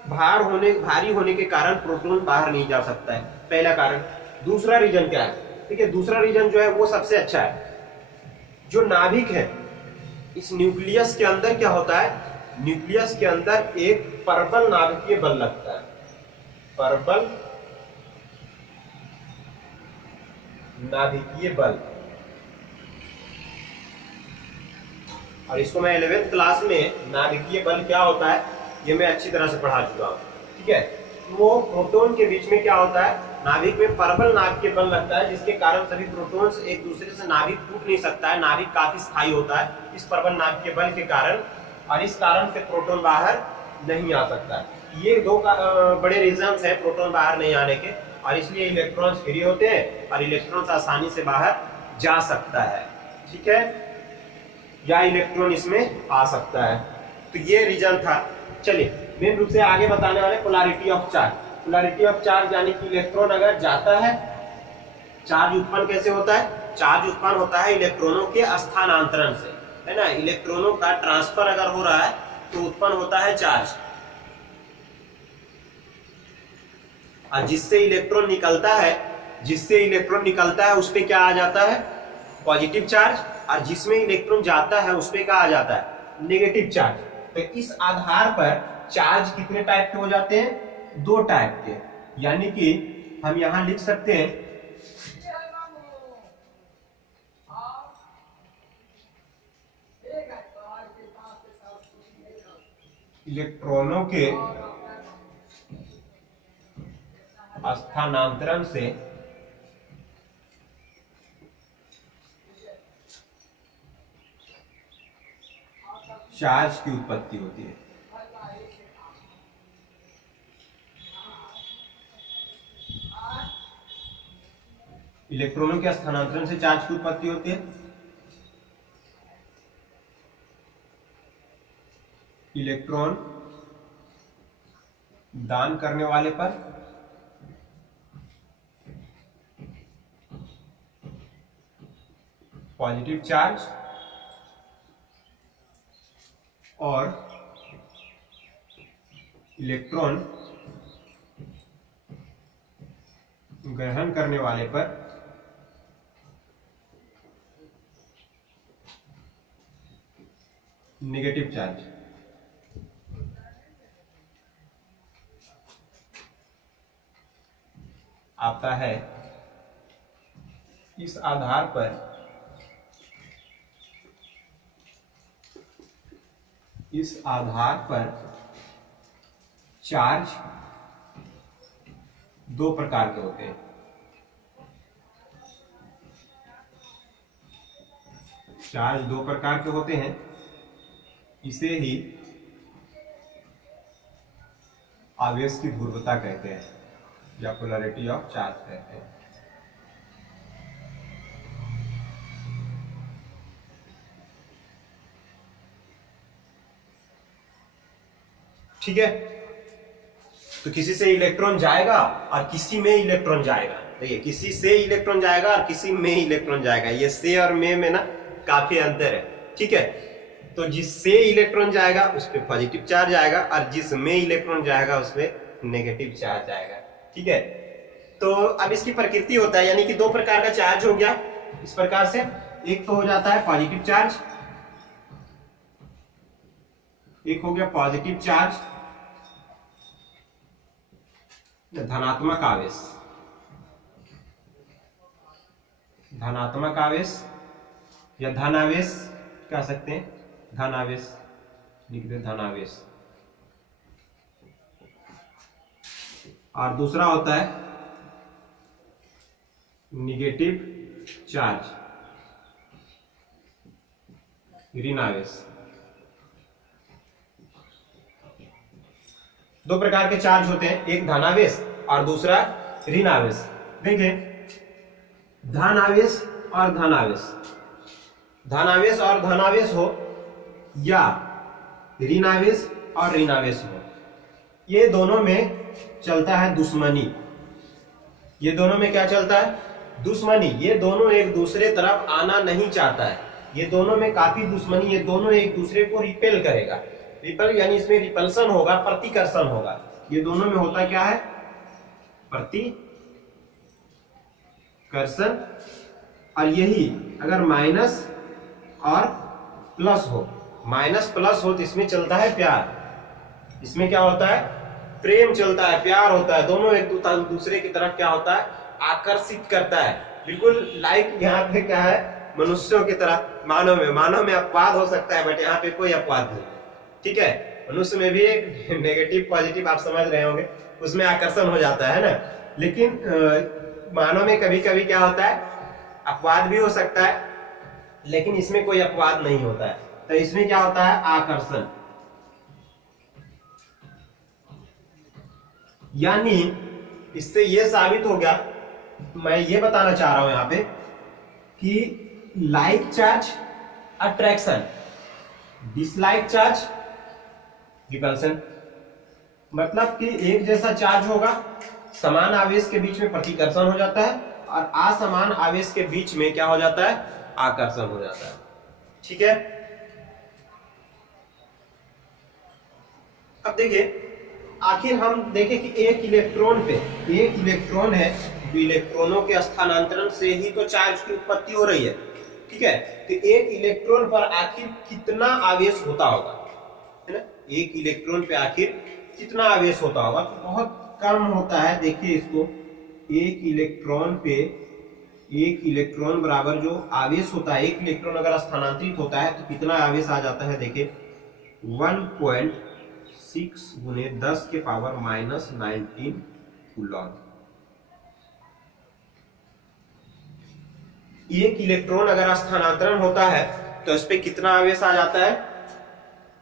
भारी होने के कारण प्रोटॉन बाहर नहीं जा सकता है, पहला कारण। दूसरा रीजन क्या है, ठीक है, दूसरा रीजन जो है वो सबसे अच्छा है, जो नाभिक है, इस न्यूक्लियस के अंदर क्या होता है, न्यूक्लियस के अंदर एक परबल नाभिकीय बल लगता है, परबल नाभिकीय बल। और इसको मैं 11th क्लास में नाभिकीय बल क्या होता है ये मैं अच्छी तरह से पढ़ा चुका हूँ, ठीक है। वो प्रोटॉन के बीच में क्या होता है, नाभिक में परबल नाभिकीय बल लगता है, जिसके कारण सभी प्रोटॉन्स एक दूसरे से नाभिक टूट नहीं सकता है, नाभिक काफी स्थायी होता है इस परबल नाभिकीय बल के कारण, और इस कारण से प्रोटॉन बाहर नहीं आ सकता है। ये दो बड़े रीजंस है प्रोटॉन बाहर नहीं आने के, और इसलिए इलेक्ट्रॉन्स फ्री होते हैं और इलेक्ट्रॉन्स आसानी से बाहर जा सकता है, ठीक है, या इलेक्ट्रॉन इसमें आ सकता है। तो ये रीजन था। चलिए मेन रूप से आगे बताने वाले polarity of charge. Polarity of charge यानी कि इलेक्ट्रॉन अगर जाता है, चार्ज उत्पन्न कैसे होता है, चार्ज उत्पन्न होता है इलेक्ट्रॉनों के स्थानांतरण से, है ना। इलेक्ट्रॉनों का ट्रांसफर अगर हो रहा है तो उत्पन्न होता है चार्ज, और जिससे इलेक्ट्रॉन निकलता है उस पे क्या आ जाता है, पॉजिटिव चार्ज, और जिसमें इलेक्ट्रॉन जाता है उस पे क्या आ जाता है, नेगेटिव चार्ज। तो इस आधार पर चार्ज कितने टाइप के हो जाते हैं, 2 टाइप के, यानी कि हम यहां लिख सकते हैं इलेक्ट्रॉनों के स्थानांतरण से चार्ज की उत्पत्ति होती है। इलेक्ट्रॉनों के स्थानांतरण से चार्ज की उत्पत्ति होती है। इलेक्ट्रॉन दान करने वाले पर पॉजिटिव चार्ज और इलेक्ट्रॉन ग्रहण करने वाले पर नेगेटिव चार्ज। आता है इस आधार पर चार्ज 2 प्रकार के होते हैं। चार्ज 2 प्रकार के होते हैं, इसे ही आवेश की ध्रुवता कहते हैं या पोलैरिटी ऑफ चार्ज कहते हैं। ठीक है, तो किसी से इलेक्ट्रॉन जाएगा और किसी में इलेक्ट्रॉन जाएगा। देखिए, किसी से इलेक्ट्रॉन जाएगा और किसी में इलेक्ट्रॉन जाएगा, ये से और में ना काफी अंतर है। ठीक है, तो जिससे इलेक्ट्रॉन जाएगा उस पर पॉजिटिव चार्ज आएगा और जिसमें इलेक्ट्रॉन जाएगा उस पर नेगेटिव चार्ज आएगा। ठीक है, तो अब इसकी प्रकृति होता है, यानी कि 2 प्रकार का चार्ज हो गया इस प्रकार से। एक तो हो जाता है पॉजिटिव चार्ज, एक हो गया पॉजिटिव चार्ज, धनात्मक आवेश। धनात्मक आवेश या धन आवेश कह सकते हैं, धन आवेश लिख दे, धन आवेश। और दूसरा होता है निगेटिव चार्ज, ऋण आवेश। 2 प्रकार के चार्ज होते हैं, एक धनावेश और दूसरा ऋण आवेश। देखिए, धन आवेश और धनावेश, धनावेश और धनावेश हो या ऋण आवेश और ऋण आवेश हो, ये दोनों में चलता है दुश्मनी। ये दोनों में क्या चलता है? दुश्मनी। ये दोनों एक दूसरे तरफ आना नहीं चाहता है, ये दोनों में काफी दुश्मनी, ये दोनों एक दूसरे को रिपेल करेगा। रिपेल यानी इसमें रिपल्सन होगा, प्रतिकर्षण होगा। ये दोनों में होता क्या है? प्रतिकर्षण। और यही अगर माइनस और प्लस हो, माइनस प्लस हो तो इसमें चलता है प्यार। इसमें क्या होता है? प्रेम चलता है, प्यार होता है। दोनों एक दूसरे की तरफ क्या होता है? आकर्षित करता है। बिल्कुल लाइक यहाँ पे क्या है, मनुष्यों की तरह मानव में अपवाद हो सकता है, बट यहाँ पे कोई अपवाद नहीं है। ठीक है, मनुष्य में भी एक नेगेटिव पॉजिटिव आप समझ रहे होंगे, उसमें आकर्षण हो जाता है ना, लेकिन मानव में कभी कभी क्या होता है, अपवाद भी हो सकता है, लेकिन इसमें कोई अपवाद नहीं होता है। तो इसमें क्या होता है, आकर्षण। यानी इससे यह साबित हो गया, मैं ये बताना चाह रहा हूं यहां पे कि like charge attraction, dislike charge repulsion. मतलब कि एक जैसा चार्ज होगा, समान आवेश के बीच में प्रतिकर्षण हो जाता है, और असमान आवेश के बीच में क्या हो जाता है, आकर्षण हो जाता है। ठीक है, अब देखिए, आखिर हम देखें कि एक इलेक्ट्रॉन पे, एक इलेक्ट्रॉन है, इलेक्ट्रॉनों के स्थानांतरण से ही तो चार्ज की उत्पत्ति हो रही है। ठीक है, तो एक इलेक्ट्रॉन पर आखिर कितना आवेश होता होगा, है ना, एक इलेक्ट्रॉन पे आखिर कितना आवेश होता होगा, तो बहुत कम होता है। देखिए इसको, एक इलेक्ट्रॉन पे, एक इलेक्ट्रॉन बराबर जो आवेश होता है, एक इलेक्ट्रॉन अगर स्थानांतरित होता है तो कितना आवेश आ जाता है, देखिए 1.6 गुने 10 के पावर -19 कूलॉम। एक इलेक्ट्रॉन अगर स्थानांतरण होता है तो इस पे कितना आवेश आ जाता है,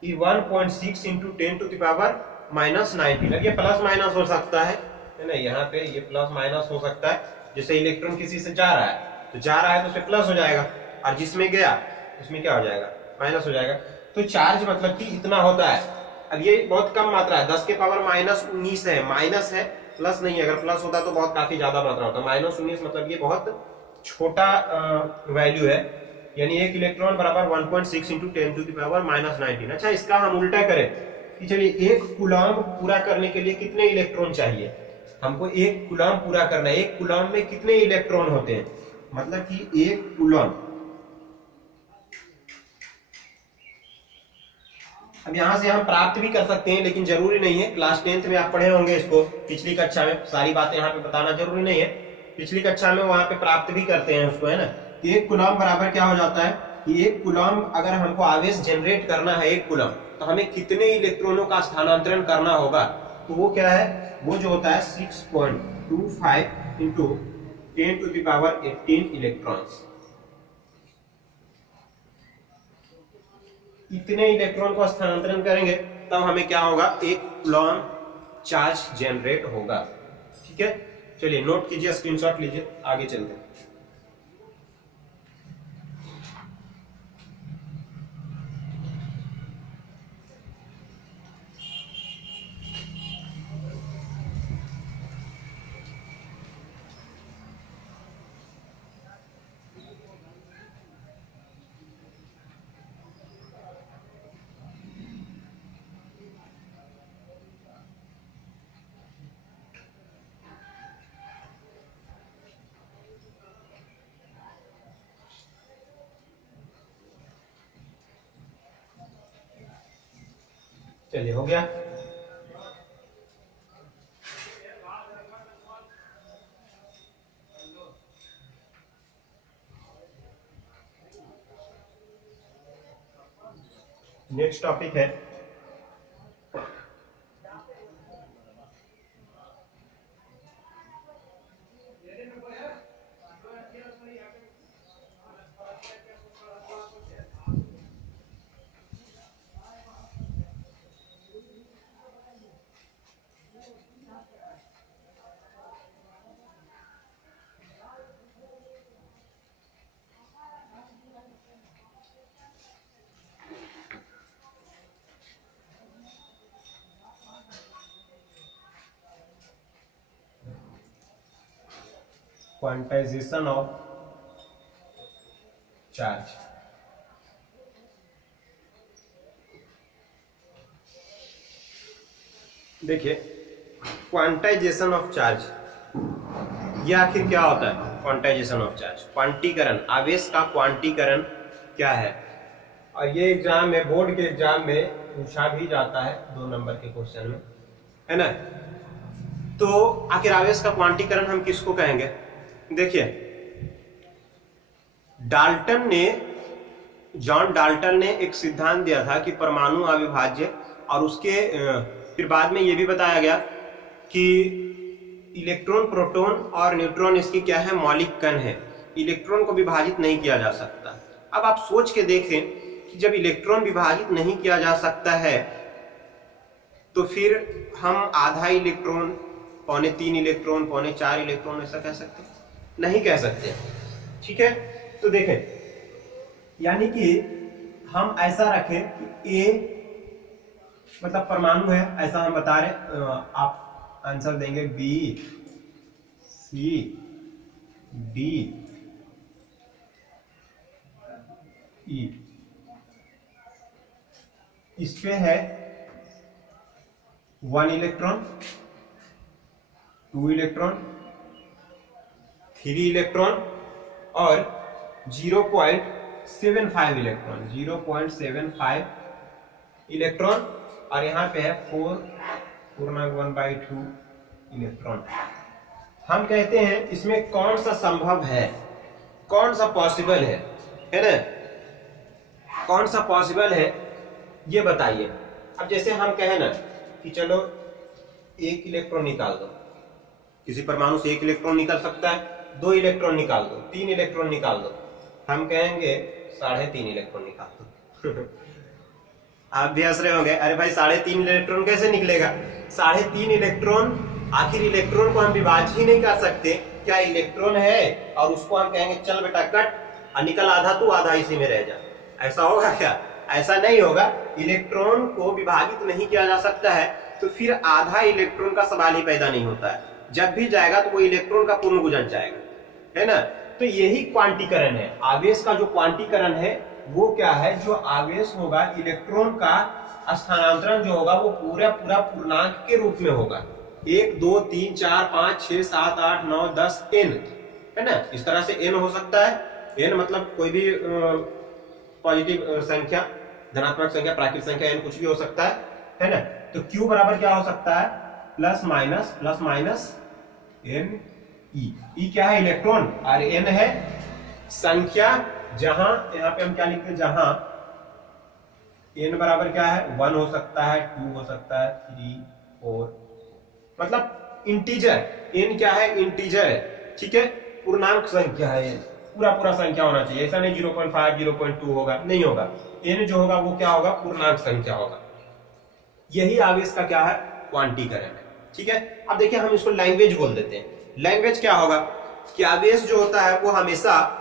1.6 इंटू 10 टू द पावर -19। अब ये प्लस माइनस हो सकता है ना, यहाँ पे ये प्लस माइनस हो सकता है। जैसे इलेक्ट्रॉन किसी से जा रहा है तो जा रहा है तो उसमें प्लस हो जाएगा, और जिसमें गया उसमें क्या हो जाएगा, माइनस हो जाएगा। तो चार्ज मतलब कि इतना होता है। अब ये बहुत कम मात्रा है, 10 के पावर -19 है, माइनस है, प्लस नहीं है। अगर प्लस होता तो बहुत काफी ज्यादा मात्रा होता। -19 मतलब ये बहुत छोटा वैल्यू है, यानी एक इलेक्ट्रॉन बराबर 1.6 इंटू 10 टू द पावर -19। अच्छा, इसका हम उल्टा करें कि चलिए एक कूलॉम पूरा करने के लिए कितने इलेक्ट्रॉन चाहिए, हमको एक कूलॉम पूरा करना है। एक कूलॉम में कितने इलेक्ट्रॉन होते हैं, मतलब कि एक कूलॉम, अब यहां से हम प्राप्त भी कर सकते हैं, लेकिन जरूरी नहीं है। क्लास 10th में आप पढ़े होंगे इसको, पिछली कक्षा में, सारी बातें यहाँ पे बताना जरूरी नहीं है। पिछली कक्षा में वहां पे प्राप्त भी करते हैं उसको, है ना। एक कूलॉम बराबर क्या हो जाता है कि एक कूलॉम अगर हमको आवेश जनरेट करना है एक कूलॉम, तो हमें कितने इलेक्ट्रॉनों का स्थानांतरण करना होगा, तो वो क्या है, वो जो होता है 6.25 into 10 to the power 18 electrons. इतने इलेक्ट्रॉन को स्थानांतरण करेंगे तब हमें क्या होगा, एक कूलॉम चार्ज जनरेट होगा। ठीक है, चलिए नोट कीजिए, स्क्रीनशॉट लीजिए, आगे चलते हैं। चलिए, हो गया। नेक्स्ट टॉपिक है क्वांटाइजेशन ऑफ चार्ज। देखिए, क्वांटाइजेशन ऑफ चार्ज, ये आखिर क्या होता है, क्वांटाइजेशन ऑफ चार्ज, क्वांटीकरण, आवेश का क्वांटीकरण क्या है। और ये एग्जाम में, बोर्ड के एग्जाम में पूछा भी जाता है 2 नंबर के क्वेश्चन में, है ना। तो आखिर आवेश का क्वांटीकरण हम किसको कहेंगे, देखिए डाल्टन ने जॉन डाल्टन ने एक सिद्धांत दिया था कि परमाणु अविभाज्य, और उसके फिर बाद में ये भी बताया गया कि इलेक्ट्रॉन, प्रोटॉन और न्यूट्रॉन इसकी क्या है, मौलिक कण है, इलेक्ट्रॉन को विभाजित नहीं किया जा सकता। अब आप सोच के देखें कि जब इलेक्ट्रॉन विभाजित नहीं किया जा सकता है तो फिर हम आधा इलेक्ट्रॉन, 3.25 इलेक्ट्रॉन, 4.25 इलेक्ट्रॉन ऐसा कह सकते हैं? नहीं कह सकते। ठीक है, तो देखें, यानी कि हम ऐसा रखें कि ए मतलब परमाणु है, ऐसा हम बता रहे, आप आंसर देंगे बी सी डी ई। इस पे है 1 इलेक्ट्रॉन, 2 इलेक्ट्रॉन, 3 इलेक्ट्रॉन और 0.75 इलेक्ट्रॉन, 0.75 इलेक्ट्रॉन, और यहाँ पे है 4.1/2 इलेक्ट्रॉन। हम कहते हैं इसमें कौन सा संभव है, कौन सा पॉसिबल है ना, कौन सा पॉसिबल है ये बताइए। अब जैसे हम कहें ना कि चलो 1 इलेक्ट्रॉन निकाल दो, किसी परमाणु से 1 इलेक्ट्रॉन निकल सकता है, 2 इलेक्ट्रॉन निकाल दो, 3 इलेक्ट्रॉन निकाल दो, हम कहेंगे 3.5 इलेक्ट्रॉन निकाल दो। आप भी हंस रहे होंगे, अरे भाई 3.5 इलेक्ट्रॉन कैसे निकलेगा? 3.5 इलेक्ट्रॉन, आखिर इलेक्ट्रॉन को हम विभाजित ही नहीं कर सकते, क्या इलेक्ट्रॉन है और उसको हम कहेंगे चल बेटा कट, और निकल आधा तू आधा इसी में रह जा, ऐसा होगा क्या? ऐसा नहीं होगा। इलेक्ट्रॉन को विभाजित नहीं किया जा सकता है तो फिर आधा इलेक्ट्रॉन का सवाल ही पैदा नहीं होता है, जब भी जाएगा तो वो इलेक्ट्रॉन का पूर्ण गुजर जाएगा, है ना। तो यही क्वांटीकरण है, आवेश का जो क्वांटीकरण है वो क्या है, जो आवेश होगा, इलेक्ट्रॉन का स्थानांतरण जो होगा वो पूरा पूर्णांक के रूप में होगा, 1 2 3 4 5 6 7 8 9 10 n, है ना। इस तरह से n हो सकता है, n मतलब कोई भी पॉजिटिव संख्या, धनात्मक संख्या, प्राकृतिक संख्या, n कुछ भी हो सकता है ना। तो q बराबर क्या हो सकता है, plus minus n e। e क्या है, इलेक्ट्रॉन, और n है संख्या, जहां यहाँ पे हम क्या लिखते हैं, जहां n बराबर क्या है, 1 हो सकता है, 2 हो सकता है, 3 4, मतलब इंटीजर। n क्या है, इंटीजर है, ठीक है, पूर्णांक संख्या है, पूरा संख्या होना चाहिए, ऐसा नहीं 0.5 0.2 होगा, नहीं होगा, n जो होगा वो क्या होगा, पूर्णांक संख्या होगा। यही आवेश का क्या है, क्वांटीकरण है, ठीक है। अब देखिए हम इसको लैंग्वेज बोल देते हैं। लैंग्वेज क्या होगा कि आवेश जो होता है वो हमेशा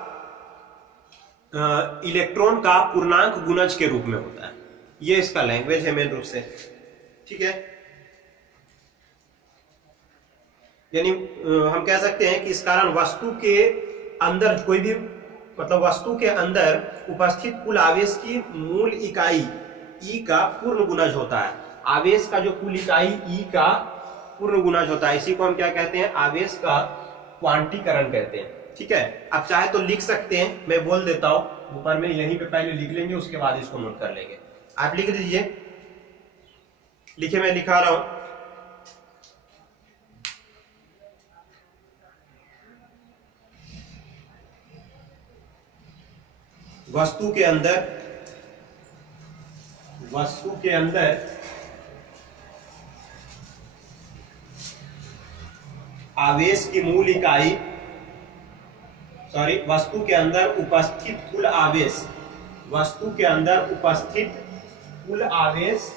इलेक्ट्रॉन का पूर्णांक गुणज के रूप में होता है, ये इसका लैंग्वेज है मेन रूप से, ठीक है। यानी हम कह सकते हैं कि इस कारण वस्तु के अंदर कोई भी, मतलब वस्तु के अंदर उपस्थित कुल आवेश की मूल इकाई E का पूर्ण गुणज होता है। आवेश का जो कुल इकाई E का पूर्ण गुणज होता है, इसी को हम क्या कहते हैं, आवेश का क्वांटीकरण कहते हैं, ठीक है। आप चाहे तो लिख सकते हैं, मैं बोल देता हूं ऊपर में, यहीं पे पहले लिख लेंगे, उसके बाद इसको नोट कर लेंगे। आप लिख दीजिए, लिखे, मैं लिखा रहा हूं। वस्तु के अंदर आवेश की मूल इकाई, वस्तु के अंदर उपस्थित कुल आवेश, वस्तु के अंदर उपस्थित कुल आवेश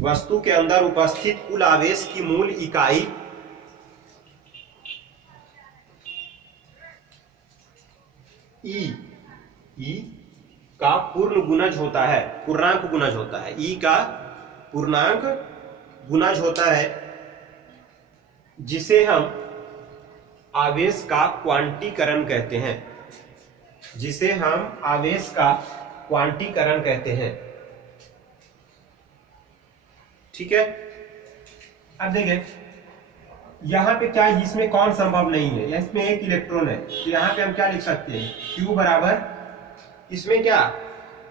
वस्तु के अंदर उपस्थित कुल आवेश की मूल इकाई E का पूर्ण गुणज होता है, पूर्णांक गुणज होता है, E का पूर्णांक गुणज होता है, जिसे हम आवेश का क्वांटीकरण कहते हैं, जिसे हम आवेश का क्वांटीकरण कहते हैं, ठीक है। अब देखें यहां पे क्या, इसमें कौन संभव नहीं है, इसमें 1 इलेक्ट्रॉन है, तो यहां पे हम क्या लिख सकते हैं, Q बराबर, इसमें क्या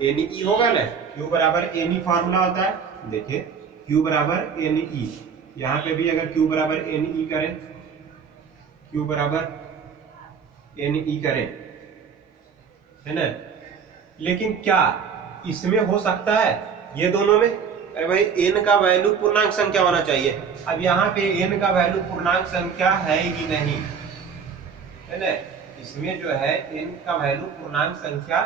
Ne होगा ना, Q बराबर Ne फॉर्मूला होता है, देखिए Q बराबर Ne, यहाँ पे भी अगर Q बराबर एन ई करें, Q बराबर एन ई करें, है ना, लेकिन क्या इसमें हो सकता है ये दोनों में? अरे भाई n का वैल्यू पूर्णांक संख्या होना चाहिए। अब यहाँ पे n का वैल्यू पूर्णांक संख्या है ही नहीं, है ना, इसमें जो है n का वैल्यू पूर्णांक संख्या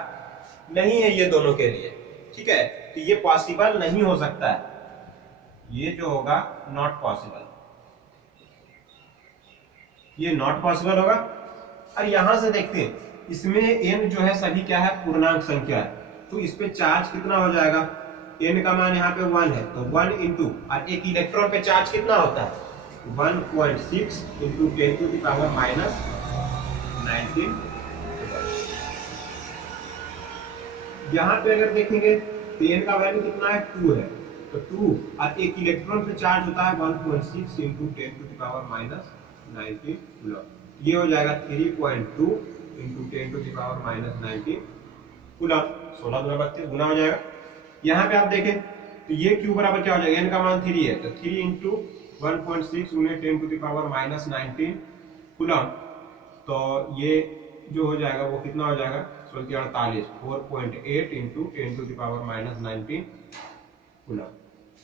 नहीं है ये दोनों के लिए, ठीक है, तो ये पॉसिबल नहीं हो सकता है, ये जो होगा नॉट पॉसिबल, ये नॉट पॉसिबल होगा। और यहां से देखते हैं इसमें n जो है सभी क्या है, पूर्णांक संख्या है, तो इस पे चार्ज कितना हो जाएगा, n का मान यहाँ पे 1 है तो 1 इंटू, और एक इलेक्ट्रॉन पे चार्ज कितना होता है 1.6 into 10 to the power minus 19। यहाँ पे अगर देखेंगे तो n का वैल्यू कितना है 2 है, तो 2 और एक इलेक्ट्रॉन पे चार्ज होता है 1.6 into 10 to the power minus 19 coulomb, ये हो जाएगा 3.2 into 10 to the power minus 19 coulomb, 16 गुना 32 गुना हो जाएगा। यहाँ पे आप देखें तो ये Q बराबर क्या हो जाएगा, n का मान 3 है तो 3 इंटू 1.6 गुने 10 to the power minus 19 coulomb, तो ये जो हो जाएगा वो कितना हो जाएगा 48, 4.8 into 10 to the power minus 19 coulomb,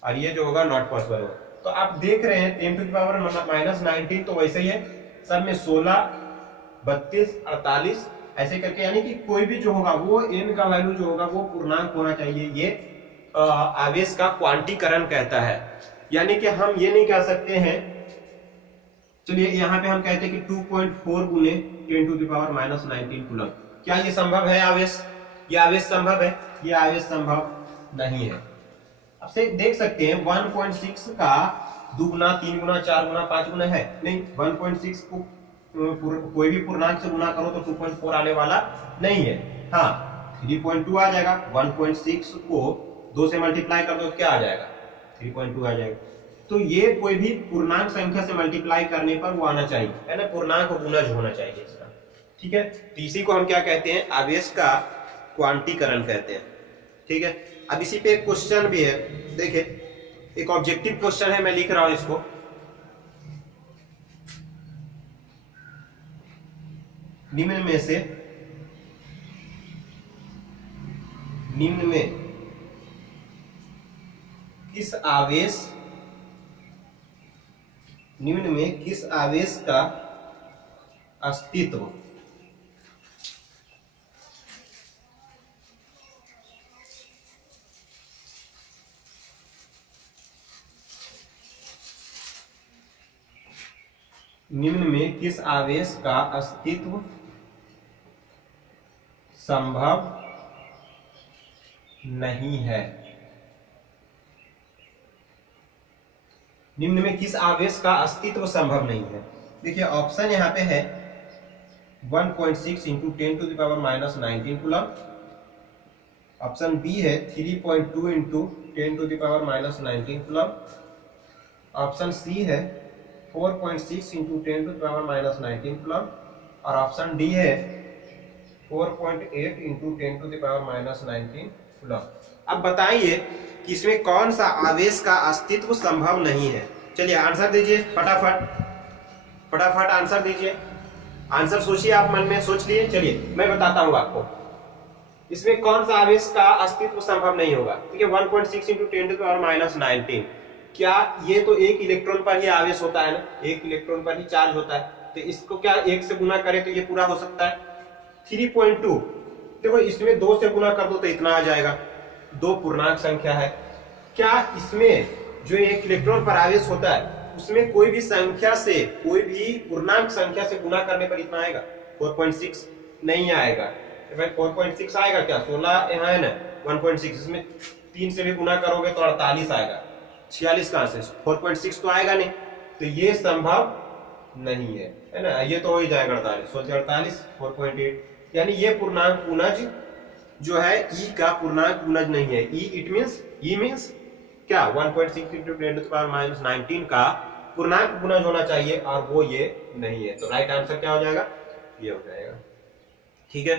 और ये जो होगा नॉट पॉसिबल होगा। तो आप देख रहे हैं 10 टू द पावर माइनस 19 तो वैसे ही है, सब में 16, 32, 48 ऐसे करके, यानी कि कोई भी जो होगा वो n का वैल्यू जो होगा वो पूर्णांक होना चाहिए, ये आवेश का क्वांटीकरण कहता है। यानी कि हम ये नहीं कह सकते हैं, चलिए यहाँ पे हम कहते हैं कि 2.4 गुने 10 to the power minus 19 coulomb, क्या ये संभव है आवेश, ये आवेश संभव है, ये आवेश संभव नहीं है। अब से देख सकते हैं 1.6 का 2 गुना 3 गुना 4 गुना 5 गुना है नहीं, 1.6 को कोई भी पूर्णांक से गुना करो तो 2.4 आने वाला नहीं है, हाँ 3.2 आ जाएगा, 1.6 को 2 से मल्टीप्लाई कर दो तो क्या आ जाएगा 3.2 आ जाएगा। तो ये कोई भी पूर्णांक संख्या से मल्टीप्लाई करने पर वो आना चाहिए, है ना, पूर्णांक गुणज होना चाहिए इसका, ठीक है, तो इसी को हम क्या कहते हैं, आवेश का क्वांटीकरण कहते हैं, ठीक है। अब इसी पे एक क्वेश्चन भी है, देखिए एक ऑब्जेक्टिव क्वेश्चन है, मैं लिख रहा हूं इसको, निम्न में किस आवेश का अस्तित्व संभव नहीं है, निम्न में किस आवेश का अस्तित्व संभव नहीं है। देखिए ऑप्शन यहाँ पे है 1.6 into 10 to the power minus 19 coulomb, option B है 3.2 into 10 to the power minus 19 coulomb, option C है 4.6 into 10 to the power minus 19 coulomb, और ऑप्शन डी है 4.8 into 10 to the power minus 19 coulomb. अब बताइए कि इसमें कौन सा आवेश का अस्तित्व संभव नहीं है। चलिए आंसर दीजिए फटाफट आंसर दीजिए, आंसर सोचिए, आप मन में सोच लिए। चलिए मैं बताता हूं आपको इसमें कौन सा आवेश का अस्तित्व संभव नहीं होगा। ठीक है, 1.6 into 10 to the power minus 19, क्या ये तो एक इलेक्ट्रॉन पर ही आवेश होता है ना, एक इलेक्ट्रॉन पर ही चार्ज होता है, तो इसको क्या एक से गुना करें तो ये पूरा हो सकता है। 3.2 देखो इसमें 2 से गुना कर दो तो इतना आ जाएगा, 2 पूर्णांक संख्या है। क्या इसमें जो एक इलेक्ट्रॉन पर आवेश होता है उसमें कोई भी संख्या से, कोई भी पूर्णांक संख्या से गुना करने पर इतना आएगा? 4.6 नहीं आएगा। तो भाई 4.6 आएगा क्या? 16 यहाँ है ना, 1.6 इसमें 3 से भी गुना करोगे तो 48 आएगा। 46 कहां से? 4.6 तो आएगा नहीं, तो ये संभव नहीं है ना, ये तो हो ही जाएगा 48, 48 4.8, यानी ये पूर्णांक गुणज जो है ई का पूर्णांक गुणज नहीं है। E it means, E means क्या 1.6 into 10 to the power minus 19 का पूर्णांक गुणज होना चाहिए और वो ये नहीं है। तो राइट आंसर क्या हो जाएगा? ये हो जाएगा। ठीक है।